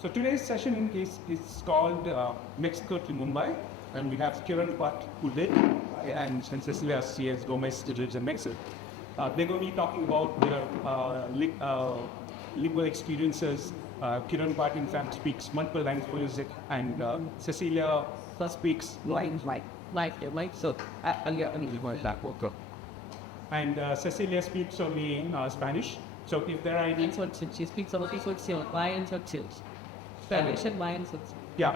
So today's session is called Mexico to Mumbai, and we have Kiran, Bhat, who did, and Cecilia, C.S. Gomes, who lives in Mexico. They're going to be talking about their lingual experiences. Kiran, Bhat, in fact, speaks multiple languages, and Cecilia speaks So, that will go. and Cecilia speaks only Spanish. So if there are any, And so she speaks a little bit of Lions or Tills. Spanish and Lions. yeah,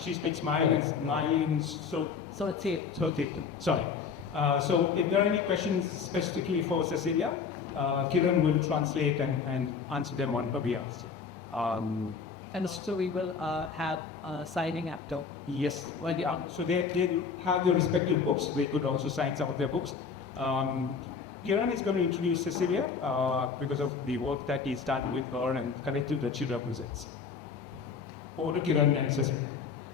she speaks Mayan, So it's it. Sorry. So if there are any questions specifically for Cecilia, Kiran will translate and answer them on her behalf. And so we will have a signing after. Yes. Well, yeah. So they have their respective books. They could also sign some of their books. Kiran is going to introduce Cecilia because of the work that he's done with her and collective that she represents. Over to Kiran and Cecilia.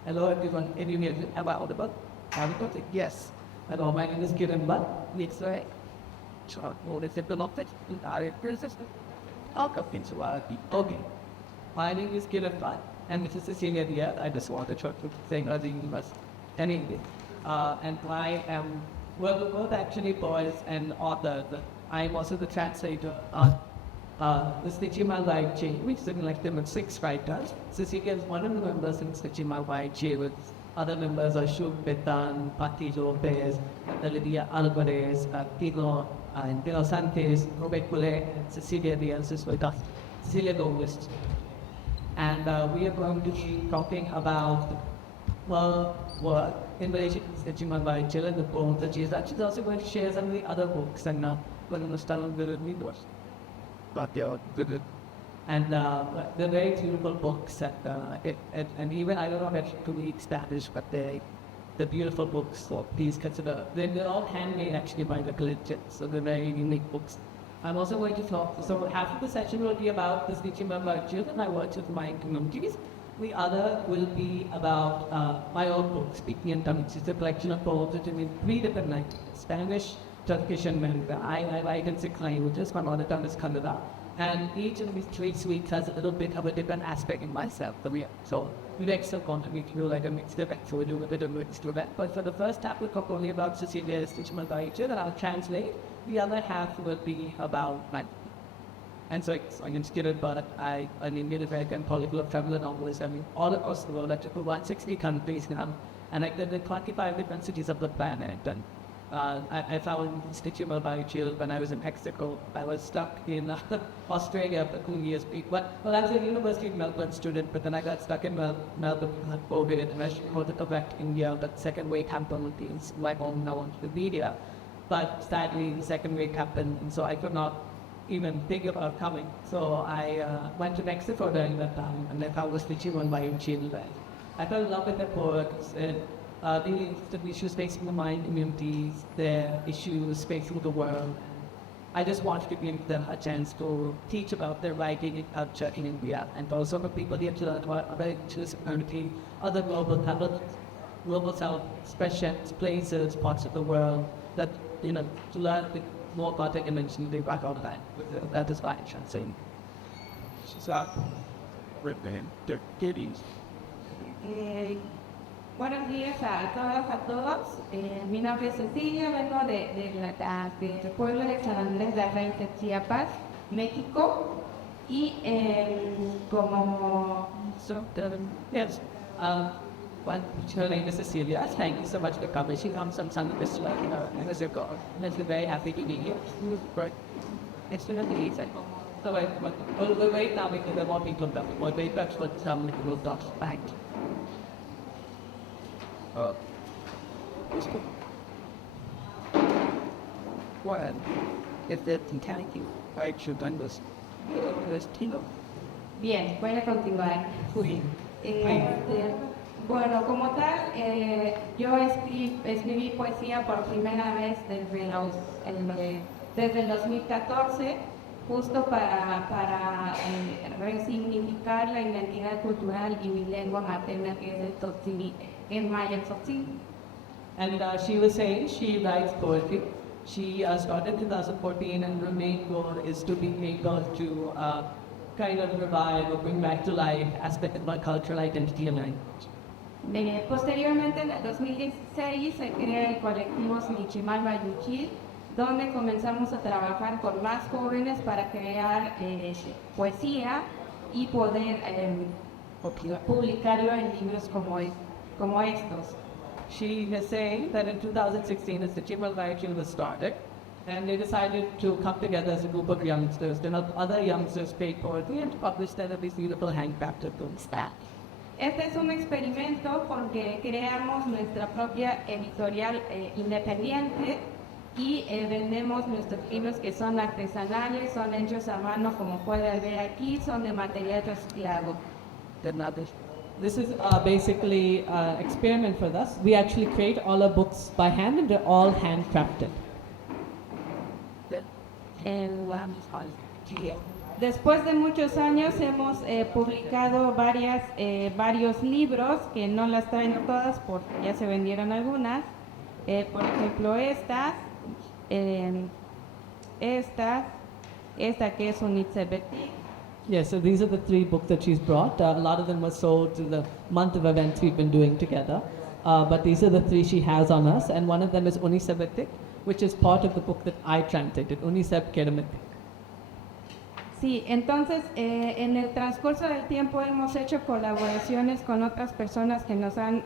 Hello everyone. Can you hear me? Am I audible? Yes. Hello, my name is Kiran Bhat. It's right. So, what is it? Okay. My name is Kiran Bhat, and this is Cecilia Diaz. I just wanted to say the universe in English. And I am, well, we're both actually poets and authors. I'm also the translator on the Stichimal YG, which is like them with 6 writers. Cecilia is one of the members in Stichimal YG, with other members are Shub Betan, Pati Lopez, Lydia Alvarez, Tino, and Tino Santos, Robert Pule, and Cecilia Diaz is with us. Cecilia Gomes. And we are going to be talking about, well, what in relation to Stichimal YG and the poems that she is actually also going to share some of the other books and we're going to start on the windows. And they're very beautiful books, and even I don't know if it could be Spanish, but the beautiful books. So please consider they're all handmade actually by the collections, so they're very unique books. I'm also going to talk. So half of the session will be about the Stichimal YG and my work with my communities. The other will be about my own book, Speaking in Tongues. It's a collection of poems written in 3 different languages: Spanish, Turkish, and Mandarin. I write in 6 languages. My mother tongue is Kannada. And each of these 3 suites has a little bit of a different aspect in myself. So we still contribute to like a mixed event, so we do a bit of a mixed event. But for the first half, we'll talk only about Cecilia's Stichimal YG, that I'll translate. The other half will be about my. And so I'm inspired, but I'm an Indian American polyglot traveler novelist. I mean, all across the world, I took 160 countries now, and I did the 25 different cities of the planet. And I found Stichimal YG when I was in Mexico. I was stuck in Australia for 2 years. Well, I was a University of Melbourne student, but then I got stuck in Melbourne because of COVID, and I wanted to go back to India. But second wave happened, and my home now wanted to be here. But sadly, the second wave happened, and so I could not even think about coming. So I went to Mexico during that time, and I found the Stichimal YG there. I fell in love with the poets and the issues facing the Mayan communities, their issues facing the world. I just wanted to give them a chance to teach about their writing and culture in India, and also for people here to learn about other indigenous community, other global talents, global self-expressions, places, parts of the world, that, to learn more about the dimension they back out time. That is why I'm saying. So, Ripping the kitties. Buenos días a todas, a todos. Mi nombre es Cecilia, vengo del pueblo de San Andrés de Arrey, Chiapas, México. Y como... Yes. Her name is Cecilia. Thank you so much for coming. She comes from San Andrés, as a girl. And she's very happy to be here. Great. It's been amazing. So we'll wait now because there are more people coming. We'll wait back for some little dots back. Well, if that thank you, I should understand. Bien, voy a continuar. Bueno, como tal, yo escribí poesía por primera vez desde el 2014, justo para resignificar la identidad cultural y mi lengua materna, que es el Tzotzil, en maya Tzotzil. And she was saying she writes poetry. She started in 2014, and her main goal is to be able to kind of revive or bring back to life aspects of our cultural identity and language. Posteriormente, en el 2016, se crea el colectivo Snichimal Bayuchil, donde comenzamos a trabajar con más jóvenes para crear poesía y poder publicarlo en libros como estos. She is saying that in 2016, as the Chimal Vacuum was started, and they decided to come together as a group of youngsters to help other youngsters create poetry and to publish them these beautiful handcrafted books. Este es un experimento porque creamos nuestra propia editorial independiente y vendemos nuestros libros que son artesanales, son hechos a mano como pueden ver aquí, son de material reciclado. This is basically an experiment for us. We actually create all our books by hand and they're all handcrafted. Después de muchos años hemos publicado varios libros que no las traen todas porque ya se vendieron algunas. Por ejemplo esta que es un Itzebetik. Yes, so these are the 3 books that she's brought. A lot of them were sold to the month of events we've been doing together. But these are the 3 she has on us, and one of them is Unisebetik, which is part of the book that I translated, Uniseb Keramatik. Sí, entonces en el transcurso del tiempo hemos hecho colaboraciones con otras personas que nos han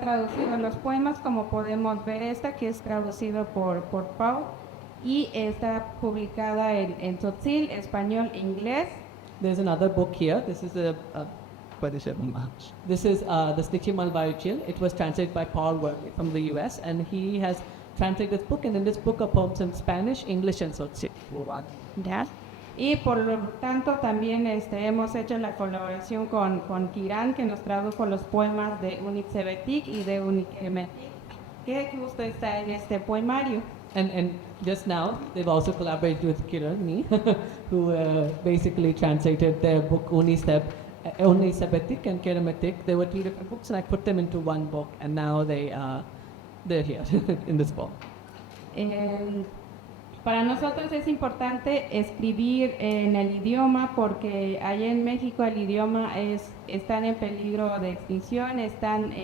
traducido los poemas, como podemos ver esta que es traducido por Pau y está publicada en tzotzil, español e inglés. There's another book here. This is This is the Stichimal Bayuchil. It was translated by Paul Worley from the US, and he has translated this book, and in this book are poems in Spanish, English, and tzotzil. ¿Ya? Y por lo tanto también hemos hecho la colaboración con Kiran, que nos tradujo los poemas de Unitzebetik y de Unikemetik, que justo está en este poemario. And just now, they've also collaborated with Kiran, me, who basically translated their book Unisebetik and Keramatik. There were 2 different books, and I put them into one book, and now they're here in this book. Para nosotros es importante escribir en el idioma porque allá en México el idioma están en peligro de extinción, están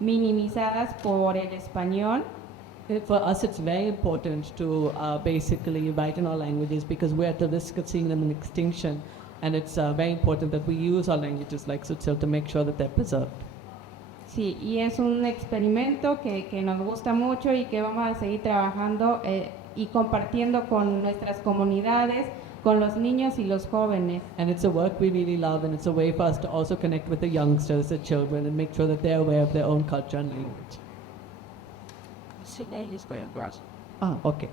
minimizadas por el español. For us, it's very important to basically write in our languages because we're at the risk of seeing them in extinction, and it's very important that we use our languages like Tzotzil to make sure that they're preserved. Sí, y es un experimento que nos gusta mucho y que vamos a seguir trabajando y compartiendo con nuestras comunidades, con los niños y los jóvenes. And it's a work we really love, and it's a way for us to also connect with the youngsters, the children, and make sure that they're aware of their own culture and language. Okay.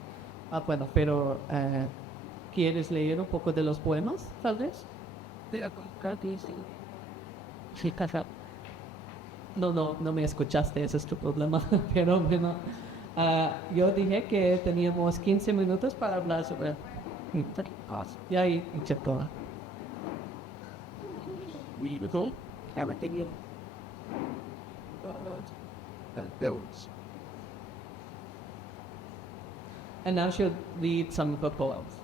Bueno, pero ¿quieres leer un poco de los poemas, tal vez? No me escuchaste, ese es tu problema. Pero bueno, yo dije que teníamos 15 minutos para hablar sobre... Y ahí, checo. And now she'll read some of her poems.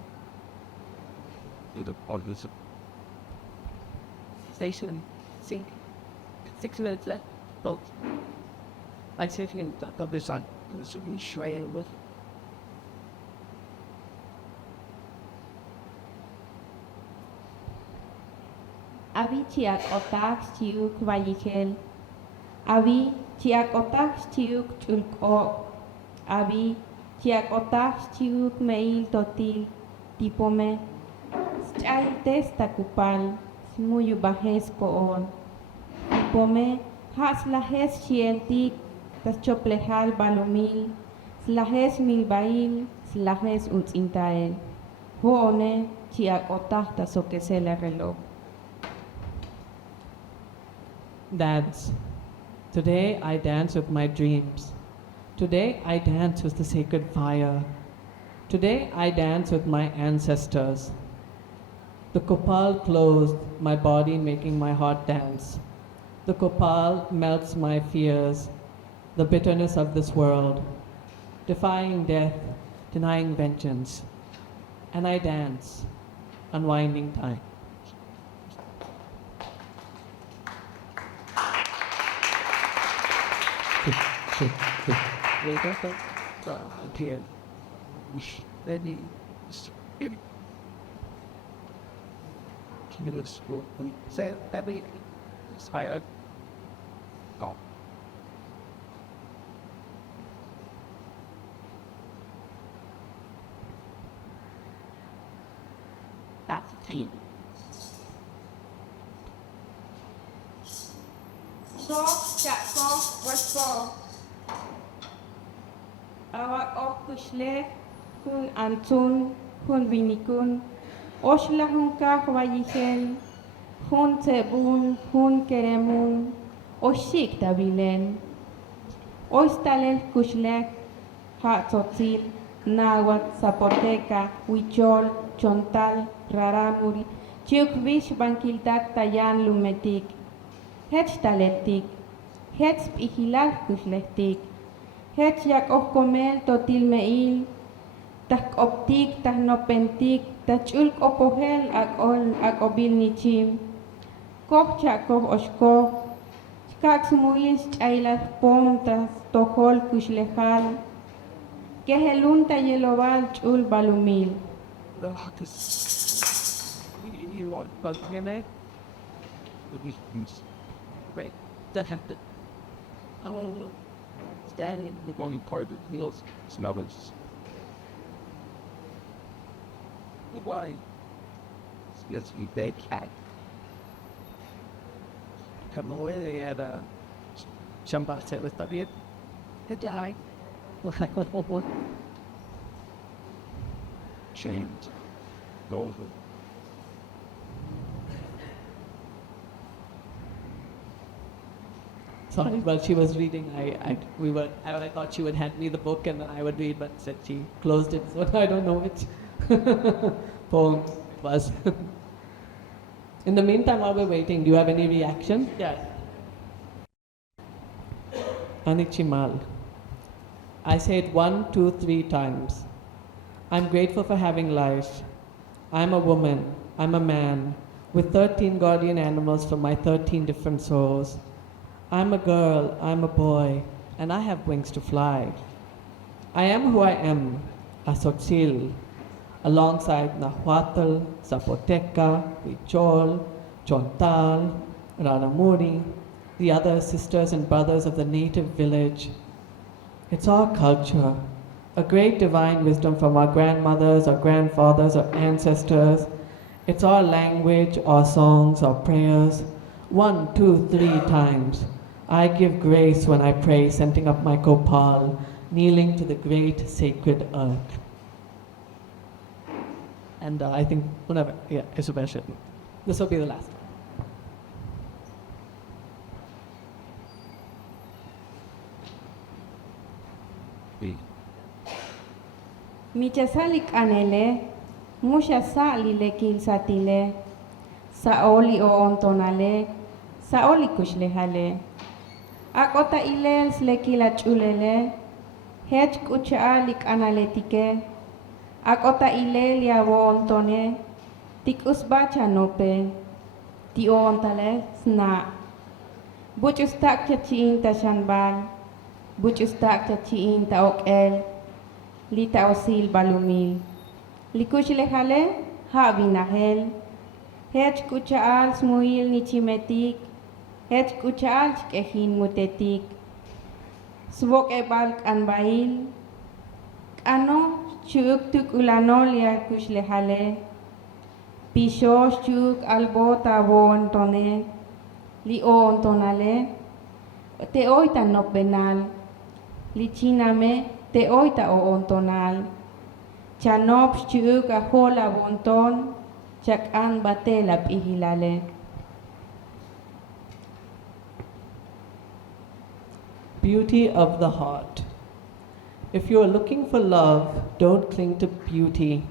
Station. 6 minutes left. Both. I say if you can talk of this on. This will be shredded with. Abi chiak otak chiuk vayichel. Abi chiak otak chiuk chulko. Abi chiak otak chiuk meil totil. Tipome. Schai testa kupal. Smuyu bajes koon. Tipome. Has lajes chientik. Tas choplejal balomil. Slajes milbail. Slajes utzintael. Hoone chiak otak tasokesela reloj. Dance. Today I dance with my dreams. Today I dance with the sacred fire. Today I dance with my ancestors. The kopal closed my body, making my heart dance. The kopal melts my fears, the bitterness of this world, defying death, denying vengeance. And I dance. unwinding time. Wait up, here. Ready. Say that we inspired. Go. That's it. So, Chako, Wasko. Awa Okushle, Hun Antun, Hun Vinikun, Oshla Hun Kahwayichen, Hun Tebun, Hun Keremun, Oshik Dabilen, Oistalel Kushlek, Hatzotzil, Nahuatl, Zapoteca, Huichol, Chontal, Raramuri, Chukvish Bankiltak Tayan Lumetik, Hech Taletik, Hech Ihilal Kushlektik, Hech Yak Okomel Totil Meil, Tak Optik, Tak Nopentik, Tachulk Opohel Ak Obil Nichim, Kop Chakov Oshkov, Kaks Muis Chailas Pontas, Tohol Kushlehal, Kehelun Tayeloval Chul Balumil. The hottest. You want bug in there? Right. That happened. Oh, standing in the one part of the wheels. Smells. Why? Yes, we bad cat. Come away, they had a Shamba set with the Good die. What? Change. Over. Sorry, while she was reading, I thought she would hand me the book and then I would read, but said she closed it, so I don't know which poem it was. In the meantime, while we're waiting, do you have any reaction? Yeah. Anichimal. I say it 1, 2, 3 times. I'm grateful for having life. I'm a woman. I'm a man with 13 guardian animals from my 13 different souls. I'm a girl, I'm a boy, and I have wings to fly. I am who I am, a Xochitl, alongside Nahuatl, Zapoteca, Huichol, Chontal, Raramuri, the other sisters and brothers of the native village. It's our culture, a great divine wisdom from our grandmothers, our grandfathers, our ancestors. It's our language, our songs, our prayers. 1, 2, 3 times. I give grace when I pray, sending up my Gopal, kneeling to the great sacred earth. And I think, whatever, yeah, Isabel. This will be the last one. Michasalik anele, mushasali lekil satile, saoli o ontonale, saoli kushlehale. Akota ilel slekila chulele, hech kuchaalik analetike, akota ilel yavo ontone, tik usbacha nope, ti o ontale sna. Buchustak chachiin ta shanbal, buchustak chachiin ta ok Lita osil balumil. Likushlehale, ha vinahel. Hech kuchaal smuil nichimetik. Hech kuchaal chkehin mutetik. Svok ebalk anbail. Ano chuk tuk ulanolia kushlehale. Pishos chuk albota bon tone. Li on tonale. Te oitan no penal. Lichiname. Te oita o ontonal. Chanop chuk a hola bonton, chak an batela ihilale. Beauty of the heart. If you are looking for love, don't cling to beauty.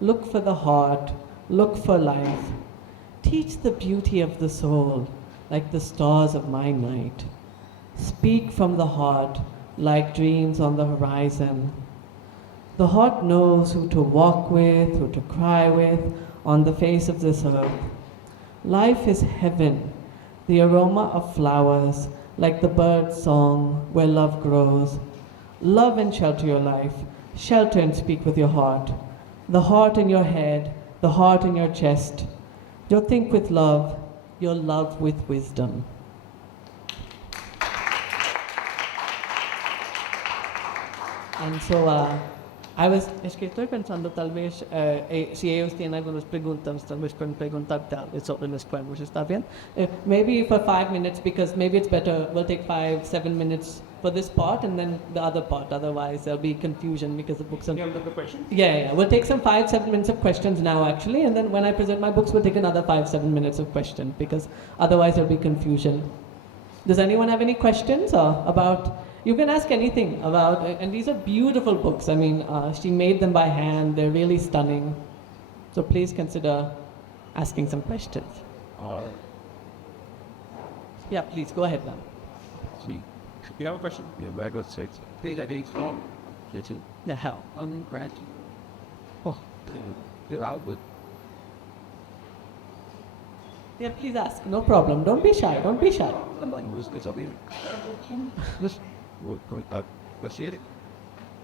Look for the heart. Look for life. Teach the beauty of the soul, like the stars of my night. Speak from the heart, like dreams on the horizon. The heart knows who to walk with, who to cry with on the face of this earth. Life is heaven, the aroma of flowers, like the bird's song where love grows. Love and shelter your life, shelter and speak with your heart. The heart in your head, the heart in your chest. You'll think with love, you'll love with wisdom. And so, estoy pensando tal vez si ellos tienen algunas preguntas, tal vez pueden preguntar tal vez sobre los poemas, ¿está bien? Maybe for 5 minutes, because maybe it's better, we'll take 5-7 minutes for this part and then the other part, otherwise there'll be confusion because the books are... You have the question? Yeah, we'll take some 5-7 minutes of questions now actually, and then when I present my books, we'll take another 5-7 minutes of questions, because otherwise there'll be confusion. Does anyone have any questions about... You can ask anything about, and these are beautiful books. I mean, she made them by hand. They're really stunning. So please consider asking some questions. Yeah, please, go ahead now. See. You have a question? Yeah, back on six. Please, I think so. Get you. The hell? Grant. Oh. Get out with. Yeah, please ask. No problem. Don't be shy. Don't be shy. I'm like, what's up here? Let's see it.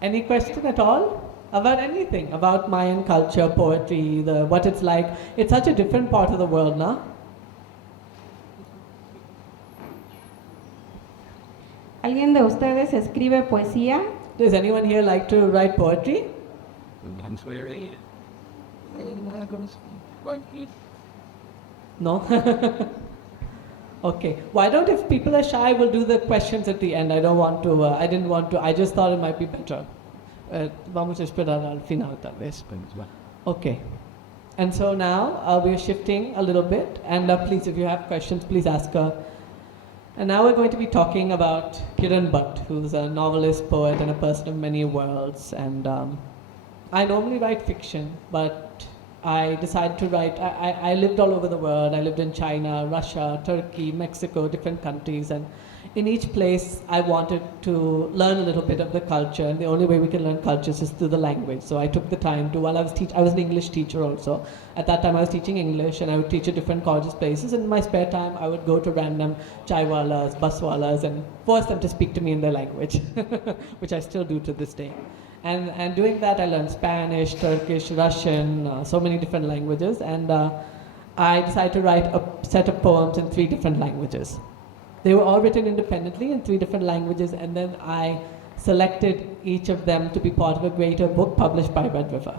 Any question at all? About anything? About Mayan culture, poetry, what it's like. It's such a different part of the world, no? ¿Alguien de ustedes escribe poesía? Does anyone here like to write poetry? I'm swearing. No? Okay. Why don't, if people are shy, we'll do the questions at the end. I didn't want to, I just thought it might be better. Vamos a esperar al final, tal vez. Okay. And so now we're shifting a little bit, and please, if you have questions, please ask her. And now we're going to be talking about Kiran Bhat, who's a novelist, poet, and a person of many worlds. And I normally write fiction, but I decided to write, I lived all over the world. I lived in China, Russia, Turkey, Mexico, different countries. And in each place, I wanted to learn a little bit of the culture. And the only way we can learn cultures is through the language. So I took the time to, while I was an English teacher also. At that time, I was teaching English, and I would teach at different colleges, places. And in my spare time, I would go to random chaiwalas, buswalas, and force them to speak to me in their language, which I still do to this day. And doing that, I learned Spanish, Turkish, Russian, so many different languages. And I decided to write a set of poems in 3 different languages. They were all written independently in 3 different languages, and then I selected each of them to be part of a greater book published by Red River.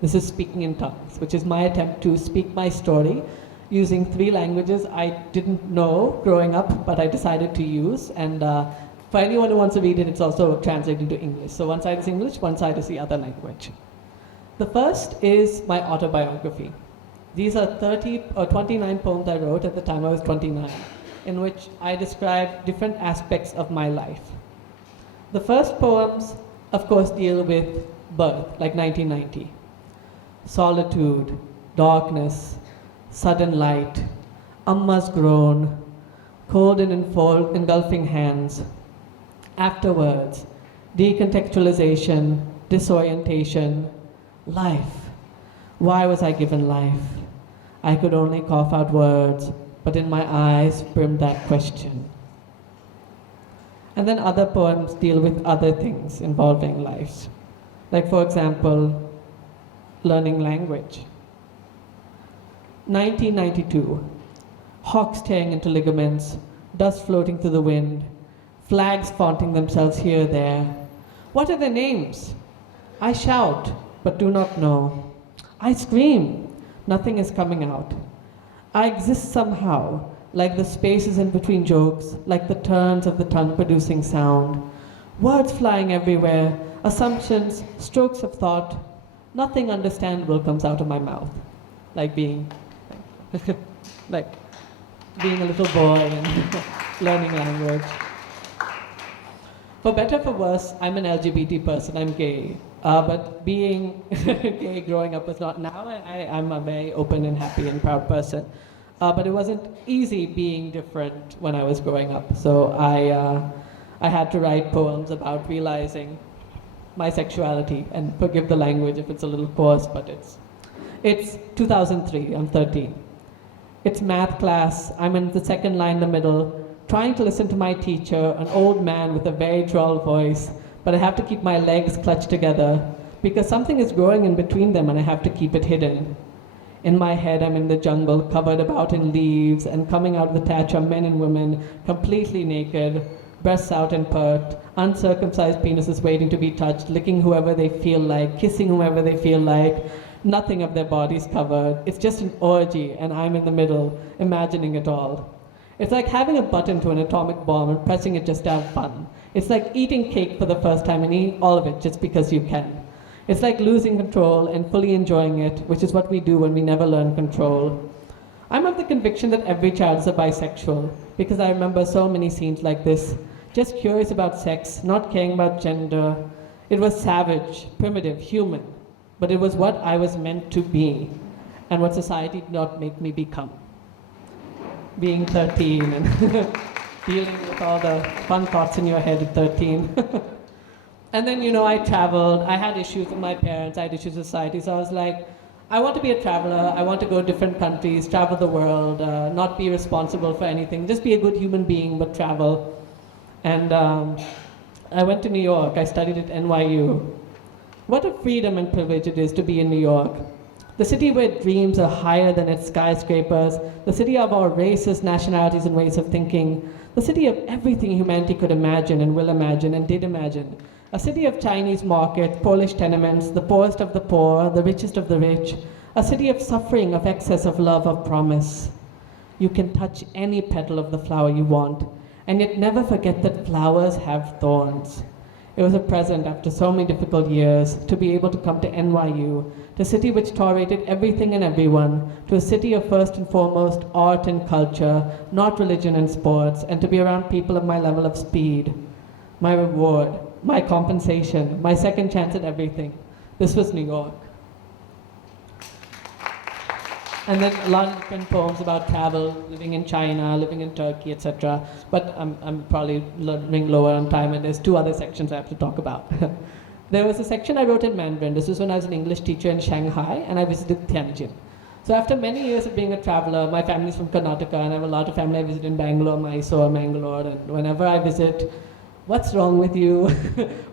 This is Speaking in Tongues, which is my attempt to speak my story using 3 languages I didn't know growing up, but I decided to use. And for anyone who wants to read it, it's also translated into English. So one side is English, one side is the other language. The first is my autobiography. These are 29 poems I wrote at the time I was 29, in which I describe different aspects of my life. The first poems, of course, deal with birth, like 1990. Solitude, darkness, sudden light, Amma's groan, cold and engulfing hands. Afterwards, decontextualization, disorientation, life. Why was I given life? I could only cough out words, but in my eyes brimmed that question. And then other poems deal with other things involving life. Like, for example, learning language. 1992, hawks tearing into ligaments, dust floating through the wind, flags flaunting themselves here, there. What are their names? I shout, but do not know. I scream, nothing is coming out. I exist somehow, like the spaces in between jokes, like the turns of the tongue producing sound. Words flying everywhere, assumptions, strokes of thought. Nothing understandable comes out of my mouth. Like being a little boy and learning language. For better, for worse, I'm an LGBT person, I'm gay. But being gay growing up was not. Now I'm a very open and happy and proud person. But it wasn't easy being different when I was growing up. So I had to write poems about realizing my sexuality, and forgive the language if it's a little coarse, but it's 2003, I'm 13. It's math class, I'm in the second line in the middle, trying to listen to my teacher, an old man with a very droll voice, but I have to keep my legs clutched together because something is growing in between them and I have to keep it hidden. In my head, I'm in the jungle, covered about in leaves, and coming out of the thatch are men and women, completely naked, breasts out and pert, uncircumcised penises waiting to be touched, licking whoever they feel like, kissing whoever they feel like, nothing of their bodies covered. It's just an orgy, and I'm in the middle, imagining it all. It's like having a button to an atomic bomb and pressing it just to have fun. It's like eating cake for the first time and eating all of it just because you can. It's like losing control and fully enjoying it, which is what we do when we never learn control. I'm of the conviction that every child is a bisexual, because I remember so many scenes like this, just curious about sex, not caring about gender. It was savage, primitive, human, but it was what I was meant to be, and what society did not make me become. Being 13 and dealing with all the fun thoughts in your head at 13. And then, I traveled. I had issues with my parents. I had issues with society. So I was like, I want to be a traveler. I want to go to different countries, travel the world, not be responsible for anything. Just be a good human being, but travel. And I went to New York. I studied at NYU. What a freedom and privilege it is to be in New York. The city where dreams are higher than its skyscrapers. The city of our races, nationalities, and ways of thinking. The city of everything humanity could imagine and will imagine and did imagine. A city of Chinese markets, Polish tenements, the poorest of the poor, the richest of the rich. A city of suffering, of excess, of love, of promise. You can touch any petal of the flower you want, and yet never forget that flowers have thorns. It was a present after so many difficult years to be able to come to NYU, to a city which tolerated everything and everyone, to a city of first and foremost art and culture, not religion and sports, and to be around people of my level of speed. My reward, my compensation, my second chance at everything. This was New York. And then a lot of different poems about travel, living in China, living in Turkey, etc. But I'm probably running lower on time, and there's two other sections I have to talk about. There was a section I wrote in Mandarin. This was when I was an English teacher in Shanghai, and I visited Tianjin. So after many years of being a traveler, my family's from Karnataka, and I have a lot of family I visit in Bangalore, Mysore, Mangalore, and whenever I visit, what's wrong with you?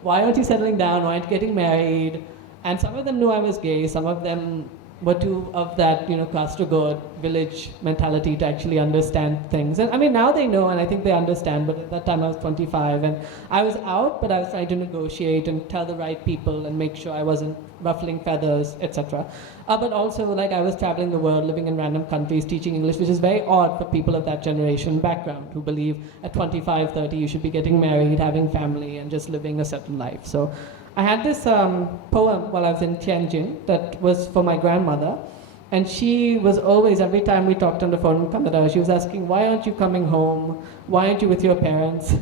Why aren't you settling down? Why aren't you getting married? And some of them knew I was gay. Some of them were too of that, Castrogod village mentality to actually understand things. And I mean, now they know, and I think they understand, but at that time I was 25, and I was out, but I was trying to negotiate and tell the right people and make sure I wasn't ruffling feathers, etc. But also, I was traveling the world, living in random countries, teaching English, which is very odd for people of that generation background who believe at 25, 30 you should be getting married, having family, and just living a certain life. So I had this poem while I was in Tianjin that was for my grandmother, and she was always, every time we talked on the phone in Kannada, she was asking, why aren't you coming home? Why aren't you with your parents?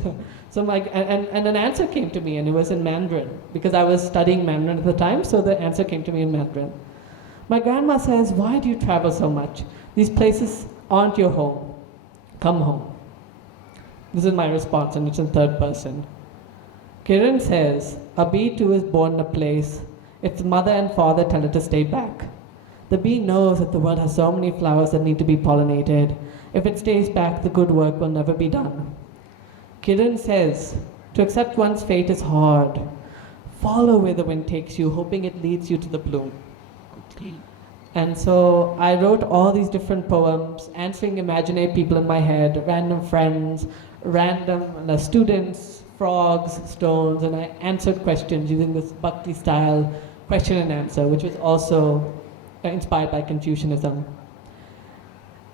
So and an answer came to me, and it was in Mandarin, because I was studying Mandarin at the time, so the answer came to me in Mandarin. My grandma says, why do you travel so much? These places aren't your home. Come home. This is my response, and it's in third person. Kiran says, a bee too is born in a place. Its mother and father tell it to stay back. The bee knows that the world has so many flowers that need to be pollinated. If it stays back, the good work will never be done. Kiran says, to accept one's fate is hard. Follow where the wind takes you, hoping it leads you to the bloom. And so I wrote all these different poems, answering imaginary people in my head, random friends, random students, frogs, stones, and I answered questions using this bhakti style question and answer, which was also inspired by Confucianism.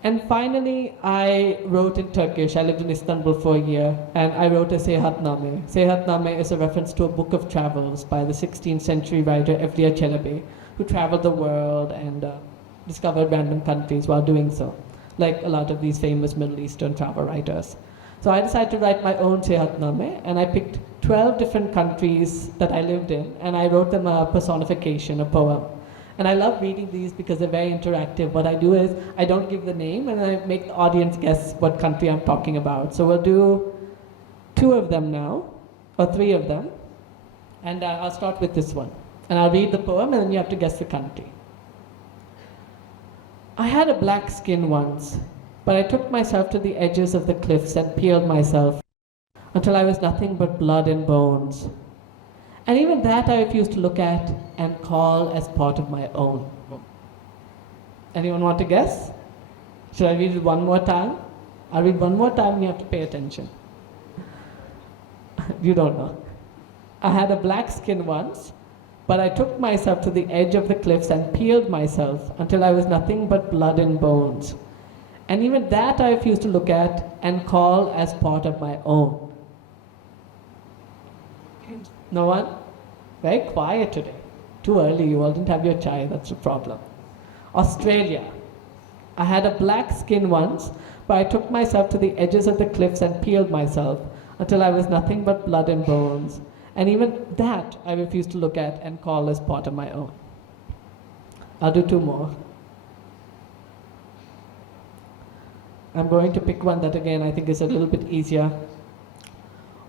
And finally, I wrote in Turkish. I lived in Istanbul for a year, and I wrote a Seyahatname. Seyahatname is a reference to a book of travels by the 16th century writer Evliya Çelebi, who traveled the world and discovered random countries while doing so, like a lot of these famous Middle Eastern travel writers. So I decided to write my own Seyahatname, and I picked 12 different countries that I lived in, and I wrote them a personification, a poem. And I love reading these because they're very interactive. What I do is I don't give the name, and I make the audience guess what country I'm talking about. So we'll do 2 of them now, or 3 of them. And I'll start with this one. And I'll read the poem and then you have to guess the country. I had a black skin once, but I took myself to the edges of the cliffs and peeled myself until I was nothing but blood and bones. And even that I refused to look at and call as part of my own. Anyone want to guess? Should I read it one more time? I'll read one more time and you have to pay attention. You don't know. I had a black skin once, but I took myself to the edge of the cliffs and peeled myself until I was nothing but blood and bones. And even that I refused to look at and call as part of my own. No one? Very quiet today. Too early, you all didn't have your chai, that's the problem. Australia. I had a black skin once, but I took myself to the edges of the cliffs and peeled myself until I was nothing but blood and bones. And even that I refused to look at and call as part of my own. I'll do two more. I'm going to pick one that again I think is a little bit easier.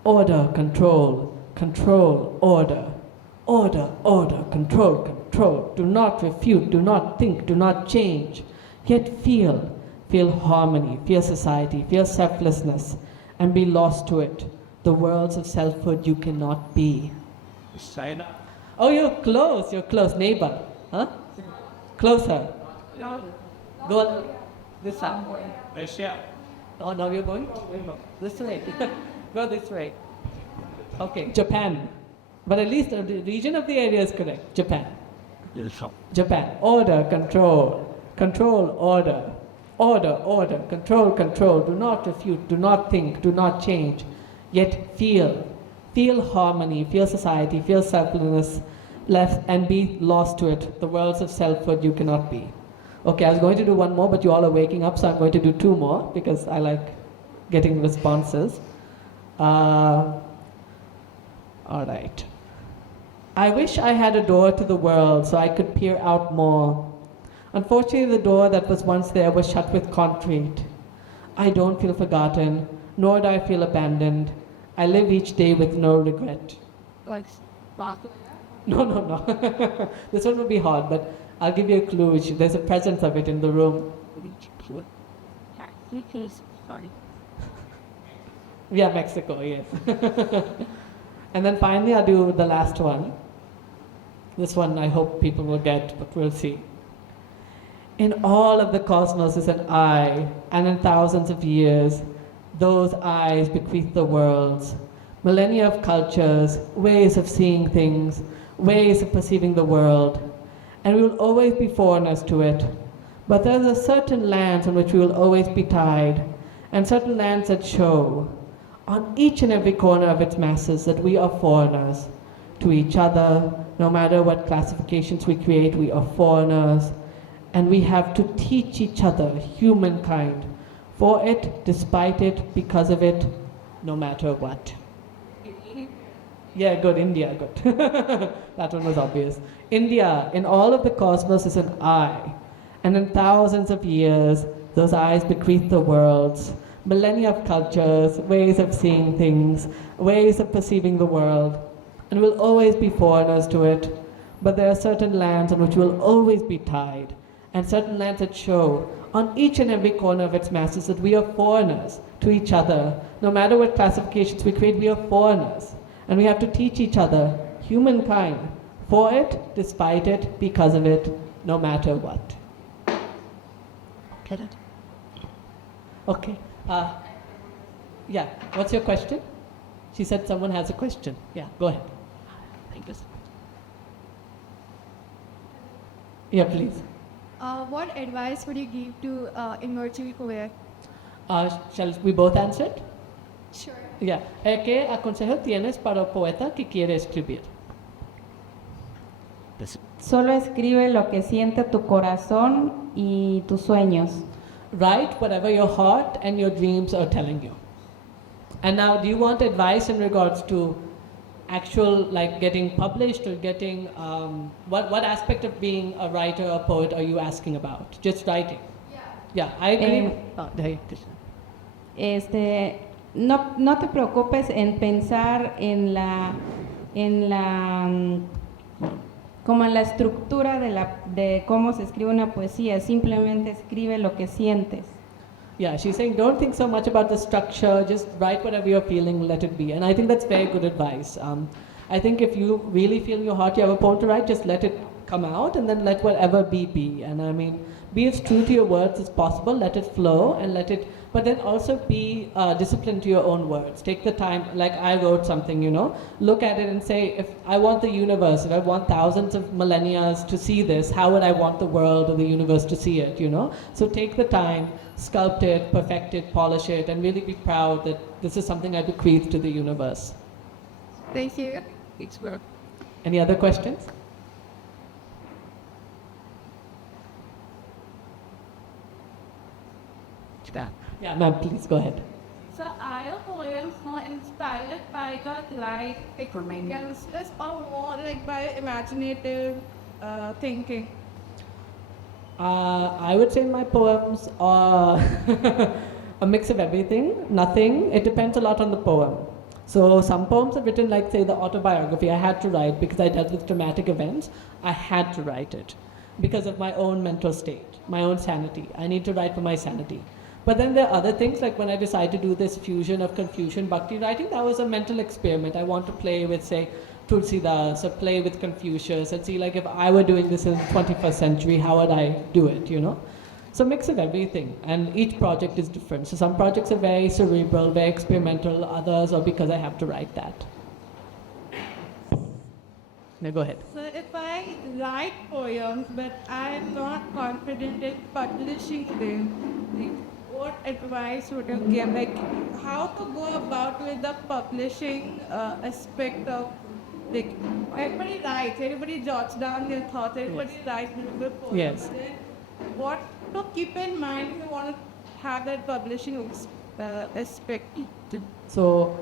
Order, control, control, order. Order, order, control, control. Do not refute, do not think, do not change. Yet feel harmony, feel society, feel selflessness, and be lost to it. The worlds of selfhood you cannot be. China. Oh, you're close, neighbor. Huh? Closer. Go on. This side. Russia. Oh, now you're going? This way. Go this way. Okay, Japan. But at least the region of the area is correct. Japan. Japan. Order, control. Control, order. Order, order. Control, control. Do not refute, do not think, do not change. Yet feel harmony, feel society, feel selflessness, left and be lost to it. The worlds of selfhood you cannot be. Okay, I was going to do one more, but you all are waking up, so I'm going to do two more because I like getting responses. All right. I wish I had a door to the world so I could peer out more. Unfortunately, the door that was once there was shut with concrete. I don't feel forgotten, nor do I feel abandoned. I live each day with no regret. Like, No. This one would be hard, but I'll give you a clue. There's a presence of it in the room. Yeah, Mexico, yes. And then finally, I'll do the last one. This one I hope people will get, but we'll see. In all of the cosmos is an eye, and in thousands of years, those eyes bequeath the worlds, millennia of cultures, ways of seeing things, ways of perceiving the world, and we will always be foreigners to it. But there are certain lands on which we will always be tied, and certain lands that show, on each and every corner of its masses, that we are foreigners to each other. No matter what classifications we create, we are foreigners. And we have to teach each other, humankind, for it, despite it, because of it, no matter what. Yeah, good, India, good. That one was obvious. India, in all of the cosmos, is an eye. And in thousands of years, those eyes bequeath the worlds, millennia of cultures, ways of seeing things, ways of perceiving the world. And we'll always be foreigners to it. But there are certain lands on which we'll always be tied, and certain lands that show on each and every corner of its masses that we are foreigners to each other. No matter what classifications we create, we are foreigners. And we have to teach each other, humankind, for it, despite it, because of it, no matter what. Get it? Okay. Yeah, what's your question? She said someone has a question. Yeah, go ahead. Thank you. Yeah, please. What advice would you give to emerging poet? Shall we both answer it? Sure. Yeah. ¿Qué consejo tienes para un poeta que quiere escribir? solo escribe lo que siente tu corazón y tus sueños. Write whatever your heart and your dreams are telling you. And now, do you want advice in regards to actual, like getting published or getting, what aspect of being a writer or poet are you asking about? Just writing? Yeah, I agree. No te preocupes en pensar en en la como en la estructura de cómo se escribe una poesía, simplemente escribe lo que sientes. Yeah, she's saying don't think so much about the structure, just write whatever you're feeling, let it be. And I think that's very good advice. I think if you really feel in your heart you have a poem to write, just let it come out and then let whatever be. And I mean, be as true to your words as possible, let it flow and let it, but then also be disciplined to your own words. Take the time, like I wrote something, you know, look at it and say, if I want the universe, if I want thousands of millennia to see this, how would I want the world or the universe to see it, you know? So take the time, sculpt it, perfect it, polish it, and really be proud that this is something I bequeath to the universe. Thank you. It's good. Any other questions? That. Yeah, ma'am, please go ahead. So I have poems more inspired by the light Yes, it's all more like by imaginative thinking. I would say my poems are a mix of everything, nothing. It depends a lot on the poem. So some poems are written like, say, the autobiography I had to write because I dealt with traumatic events. I had to write it because of my own mental state, my own sanity. I need to write for my sanity. But then there are other things, like when I decided to do this fusion of Confucian Bhakti writing, that was a mental experiment. I want to play with, say, Tulsidas or play with Confucius and see, like, if I were doing this in the 21st century, how would I do it, you know? So mix of everything, and each project is different. So some projects are very cerebral, very experimental, others are because I have to write that. Now go ahead. So if I write poems but I'm not confident in publishing them, like, what advice would you give? Like how to go about with the publishing aspect of, like, everybody writes, everybody jots down their thoughts, everybody writes beautiful poems. Yes. But then what to keep in mind if you want to have that publishing aspect? So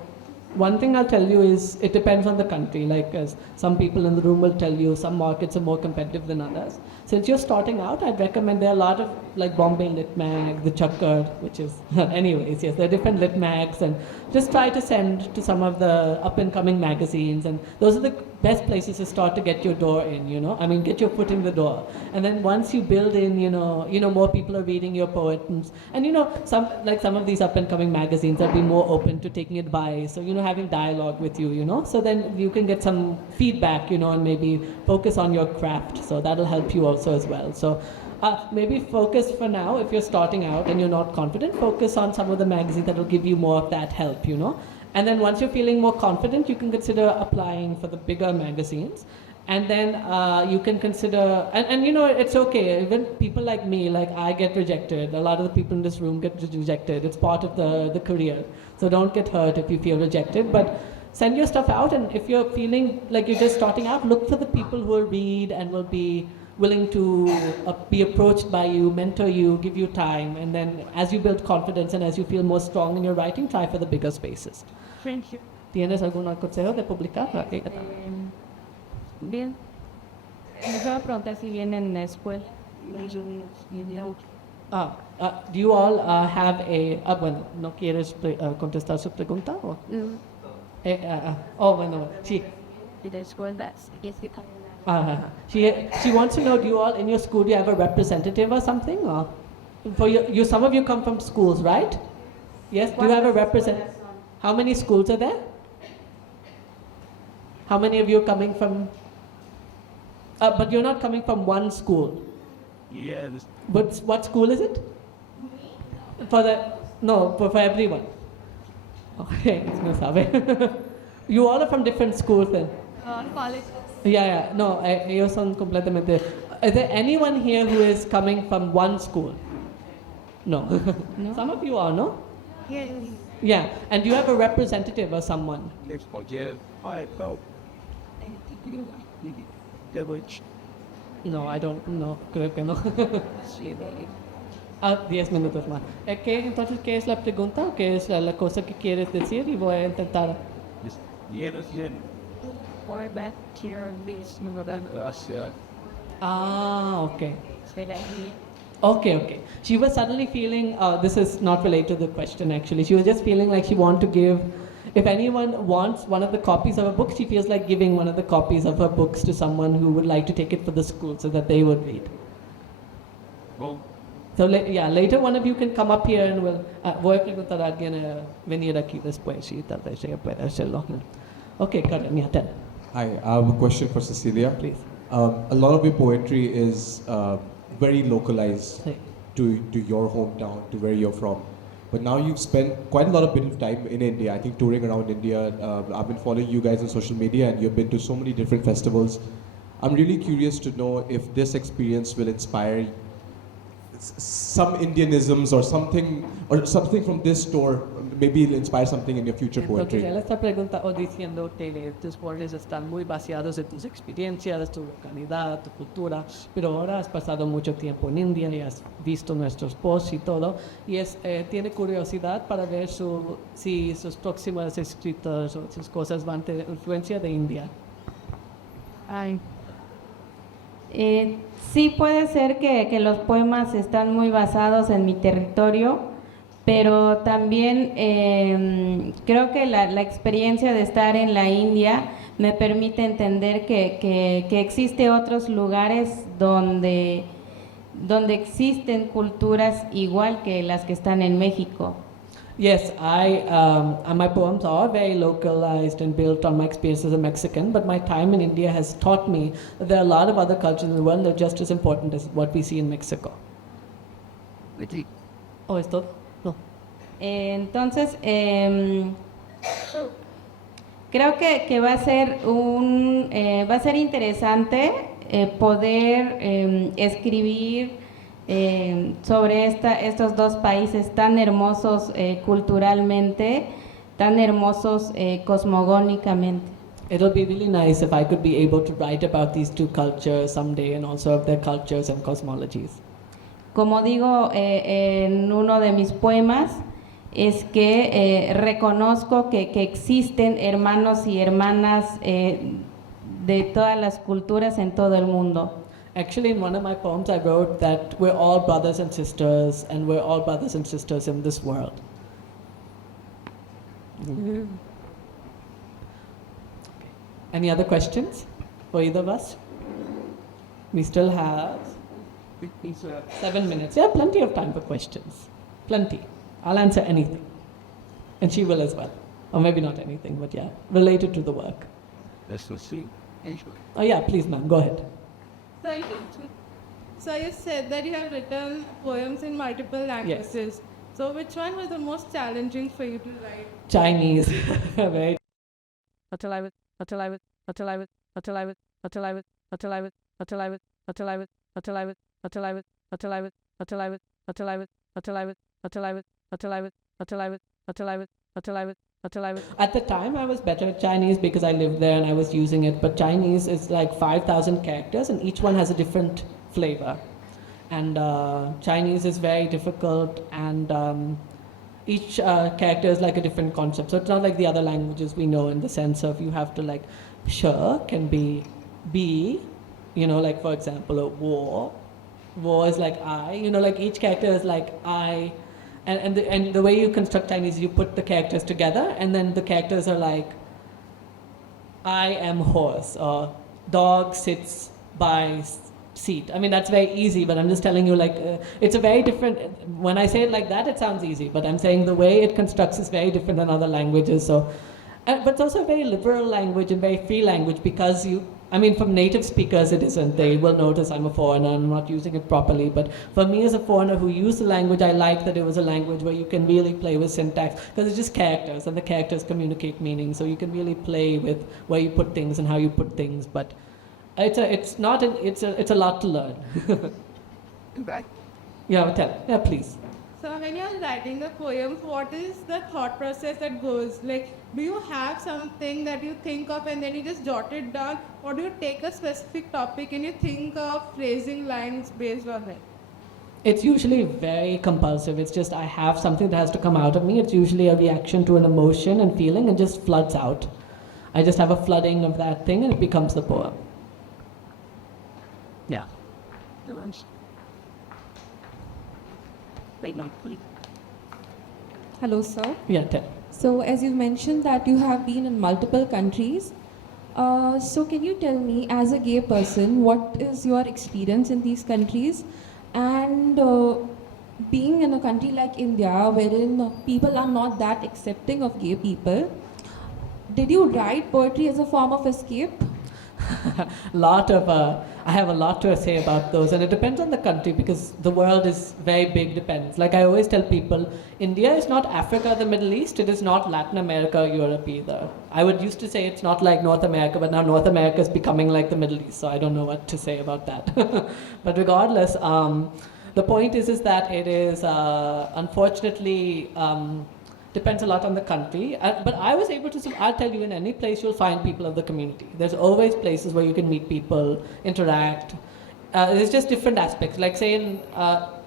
one thing I'll tell you is it depends on the country. Like as some people in the room will tell you, some markets are more competitive than others. Since you're starting out, I'd recommend there are a lot of like Bombay Lit Mag, the Chakkar, which is anyways, yes, there are different lit mags, and just try to send to some of the up and coming magazines, and those are the best places to start to get your door in, you know. I mean, get your foot in the door. And then once you build in, you know, more people are reading your poems. And some of these up and coming magazines are being more open to taking advice or, having dialogue with you, So then you can get some feedback, and maybe focus on your craft. So that'll help you also as well. So maybe focus for now, if you're starting out and you're not confident, focus on some of the magazines that will give you more of that help, And then once you're feeling more confident, you can consider applying for the bigger magazines. And then you can consider, and it's okay. Even people like me, like I get rejected. A lot of the people in this room get rejected. It's part of the career. So don't get hurt if you feel rejected. But send your stuff out. And if you're feeling like you're just starting out, look for the people who will read and will be willing to be approached by you, mentor you, give you time. And then as you build confidence and as you feel more strong in your writing, try for the bigger spaces. Thank you. ¿Tienes alguna consejo de publicar? Bien. Me iba a preguntar si vienen en la escuela. Do you all have a... bueno, ¿no quieres contestar su pregunta? ¿O? Bueno, sí. ¿Y la escuela? She wants to know, do you all in your school, do you have a representative or something? Or for you, some of you come from schools, right? Yes, do you have a representative? How many schools are there? How many of you are coming from... but you're not coming from one school. Yeah. But what school is it? For everyone. Okay, no sabe. You all are from different schools then? College. Yeah, no, ellos son completamente... Is there anyone here who is coming from one school? No. No. Some of you are, no? Yes. Yeah, and do you have a representative or someone? Let's forgive. I felt. No, I don't know, creo que no. 10 minutos más. Entonces, ¿qué es la pregunta? ¿Qué es la cosa que quieres decir? Y voy a intentar... Or back to your base. Okay. Say that again. Okay. She was suddenly feeling, this is not related to the question actually, she was just feeling like she wanted to give If anyone wants one of the copies of a book, she feels like giving one of the copies of her books to someone who would like to take it for the school so that they would read. Well, So later one of you can come up here and voy a preguntar a alguien venir aquí después y tal vez ella pueda hacerlo. Okay, Kiran, yeah, tell. Hi, I have a question for Cecilia. Please. A lot of your poetry is very localized Say. to your hometown, to where you're from. But now you've spent quite a lot of bit of time in India, I think touring around India. I've been following you guys on social media and you've been to so many different festivals. I'm really curious to know if this experience will inspire some Indianisms or something from this tour. Maybe it'll inspire something in your future Entonces, poetry. él está preguntando o diciendo que tus poemas están muy basados en tus experiencias, tu localidad, tu cultura, pero ahora has pasado mucho tiempo en India y has visto nuestros posts y todo, y tiene curiosidad para ver si sus próximos escritos o sus cosas van a tener influencia de India. Ay. Sí puede ser que los poemas están muy basados en mi territorio, pero también creo que la experiencia de estar en la India me permite entender que existe otros lugares donde existen culturas igual que las que están en México. Yes, my poems are very localized and built on my experience as a Mexican, but my time in India has taught me that there are a lot of other cultures in the world that are just as important as what we see in Mexico. Oh, ¿es todo? No. Entonces, creo que va a ser interesante poder escribir sobre estos dos países tan hermosos culturalmente, tan hermosos cosmogónicamente. It'll be really nice if I could be able to write about these two cultures someday and also of their cultures and cosmologies. Como digo en uno de mis poemas, es que reconozco que existen hermanos y hermanas de todas las culturas en todo el mundo. Actually, in one of my poems, I wrote that we're all brothers and sisters, and we're all brothers and sisters in this world. Any other questions for either of us? We still have 7 minutes. Yeah, plenty of time for questions. Plenty. I'll answer anything. And she will as well. Or maybe not anything, but yeah, related to the work. let's see. Oh yeah, please ma'am, go ahead. So you said that you have written poems in multiple languages. Yes. So which one was the most challenging for you to write? Chinese. Very. At the time, I was better at Chinese because I lived there and I was using it. But Chinese is like 5,000 characters, and each one has a different flavor. And Chinese is very difficult, and each character is like a different concept. So it's not like the other languages we know in the sense of you have to like, sure can be, like for example, a war. War is like I, like each character is like I. And the way you construct Chinese, you put the characters together, and then the characters are like, I am horse, or dog sits by seat. I mean, that's very easy, but I'm just telling you, like, it's a very different, when I say it like that, it sounds easy, but I'm saying the way it constructs is very different than other languages. So, but it's also a very liberal language and very free language because from native speakers it isn't. They will notice I'm a foreigner, I'm not using it properly. But for me as a foreigner who used the language, I like that it was a language where you can really play with syntax because it's just characters and the characters communicate meaning. So you can really play with where you put things and how you put things. But it's a lot to learn. Yeah, please. So when you're writing the poems, what is the thought process that goes? Like, do you have something that you think of and then you just jot it down? Or do you take a specific topic and you think of phrasing lines based on it? It's usually very compulsive. It's just I have something that has to come out of me. It's usually a reaction to an emotion and feeling and just floods out. I just have a flooding of that thing and it becomes the poem. Yeah. Hello, sir. Yeah, tell. So, as you mentioned that you have been in multiple countries, so can you tell me, as a gay person, what is your experience in these countries? And being in a country like India, wherein people are not that accepting of gay people, did you write poetry as a form of escape? I have a lot to say about those, and it depends on the country because the world is very big, depends. Like I always tell people, India is not Africa, the Middle East, it is not Latin America, Europe either. I would used to say it's not like North America, but now North America is becoming like the Middle East, so I don't know what to say about that. But regardless, the point is that it is unfortunately depends a lot on the country. But I was able to, I'll tell you, in any place you'll find people of the community. There's always places where you can meet people, interact. There's just different aspects. Like say in,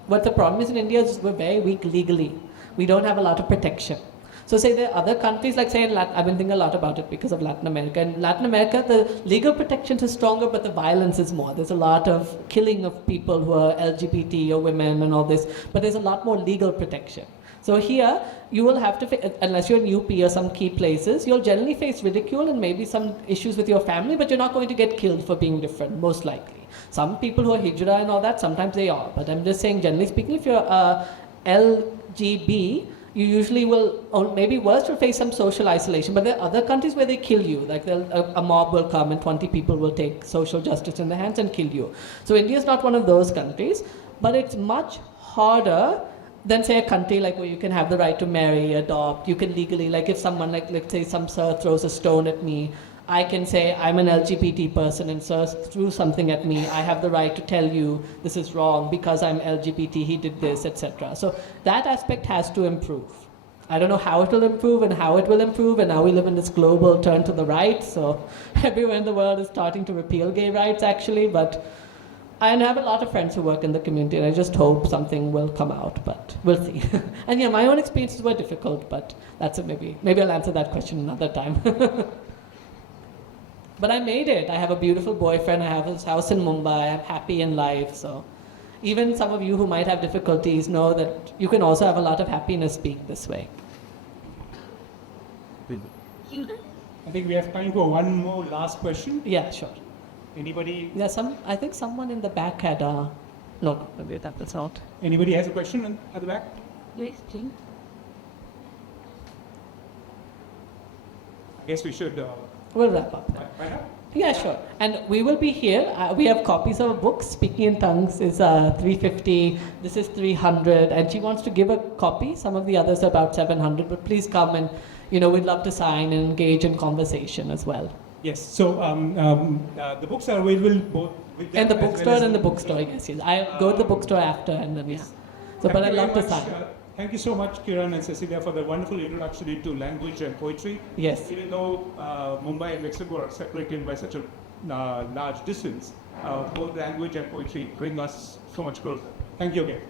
what the problem is in India is we're very weak legally. We don't have a lot of protection. So say there are other countries, like say in I've been thinking a lot about it because of Latin America. In Latin America, the legal protections is stronger, but the violence is more. There's a lot of killing of people who are LGBT or women and all this, but there's a lot more legal protection. So here, you will have to, unless you're in UP or some key places, you'll generally face ridicule and maybe some issues with your family, but you're not going to get killed for being different, most likely. Some people who are hijra and all that, sometimes they are. But I'm just saying, generally speaking, if you're LGB, you usually will, or maybe worse, will face some social isolation. But there are other countries where they kill you. Like a mob will come and 20 people will take social justice in their hands and kill you. So India is not one of those countries, but it's much harder than say a country like where you can have the right to marry, adopt, you can legally, like if someone like, let's say some sir throws a stone at me, I can say I'm an LGBT person and sir threw something at me, I have the right to tell you this is wrong because I'm LGBT, he did this, etc. So that aspect has to improve. I don't know how it will improve and how it will improve, and now we live in this global turn to the right, so everywhere in the world is starting to repeal gay rights actually, but I have a lot of friends who work in the community, and I just hope something will come out, but we'll see. And yeah, my own experiences were difficult, but that's it. Maybe I'll answer that question another time. But I made it. I have a beautiful boyfriend. I have his house in Mumbai. I'm happy in life. So even some of you who might have difficulties know that you can also have a lot of happiness being this way. I think we have time for one more last question. Yeah, sure. Anybody? Yeah, I think someone in the back had no, maybe that was not. Anybody has a question at the back? Yes, please. I guess we should. We'll wrap up. Why not? Yeah, sure. And we will be here. We have copies of books. Speaking in Tongues is 350. This is 300. And she wants to give a copy. Some of the others are about 700. But please come and, we'd love to sign and engage in conversation as well. Yes. So the books are available both with them And the as well bookstore as and the bookstore, yes. I go to the bookstore after and then, yeah. So, but I'd love to sign. Thank you so much, Kiran and Cecilia, for the wonderful introduction into language and poetry. Yes. Even though Mumbai and Luxembourg are separated by such a large distance, both language and poetry bring us so much closer. Thank you again.